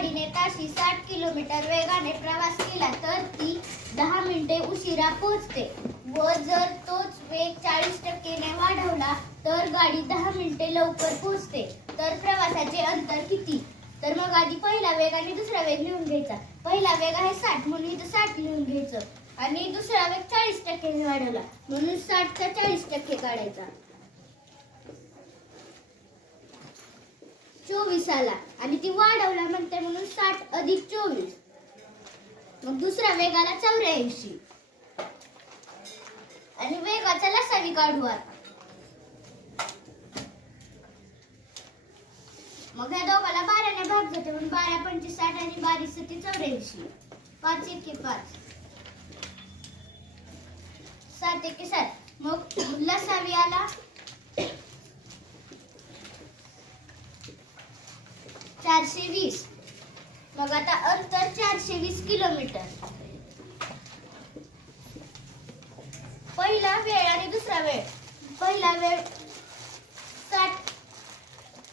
गाडीने ताशी साठ किलोमीटर वेगाने प्रवास केला तर ती दहा मिनिटे उशिरा पोहोचते. व जर तोच वेग चाळीस टक्केने वाढवला तर गाडी दहा मिनिटे लवकर पोहोचते. तर प्रवासाचे अंतर किती? तर मग आधी पहिला वेग आणि दुसरा वेग लिहून घ्यायचा. पहिला वेग आहे साठ म्हणून इथं साठ लिहून घ्यायचं. आणि दुसरा वेग चाळीस टक्क्याने वाढवला म्हणून साठचा चाळीस टक्के काढायचा. चोवीस आला. आणि ती वाढवला म्हणते म्हणून साठ अधिक चोवीस. मग दुसरा वेग आला चौऱ्याऐंशी. आणि वेगाचा लसावी काढू आता. मग ह्या दोघाला बाराने भाग जाते म्हणून बारा पंचवीस साठ आणि बारीस सती चौऱ्याऐंशी. पाच एके पाच. सात एके सात. मग लसावी आला चारशे वीस. मग आता अंतर चारशे वीस किलोमीटर. पहिला वेळ आणि दुसरा वेळ. पहिला वेळ साठ.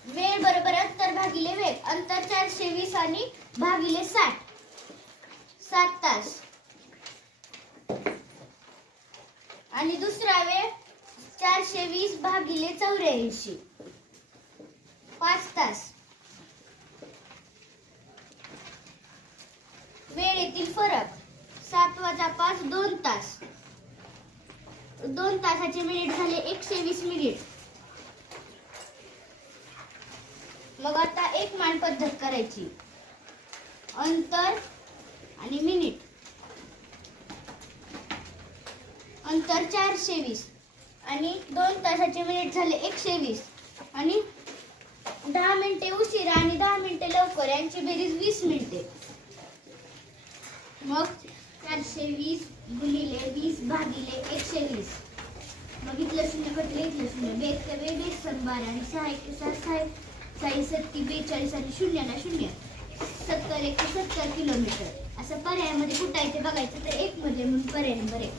वेळ बरोबर अंतर भागिले वेग अंतर चारशे वीस आणि भागिले साठ. सात तास. आणि दुसरा वेळ चारशे वीस भागिले चौऱ्याऐंशी. पाच तास. यातील फरक सात वाजा पाच दोन तास. दोन तासाचे मिनिट झाले एकशे वीस मिनिट मग आता एक मान पद्धत करायची. अंतर आणि मिनिट अंतर चारशे वीस आणि दोन तासाचे मिनिट झाले एकशे वीस. आणि दहा मिनिटे उशिरा आणि दहा मिनिटे लवकर यांची बेरीज वीस मिनिटे मग चारशे वीस गुणिले वीस भागिले एकशे वीस. मग इथलं शून्य कटले इथलं शून्य. बेस ते बे बेस सन बारा आणि सहा एक सहा सहा साई सत्ती बेचाळीस आणि ना शून्य. सत्तर एक सत्तर किलोमीटर. असं पर्यायामध्ये कुठं आहे ते बघायचं तर एक मध्ये म्हणून पर्याय बरे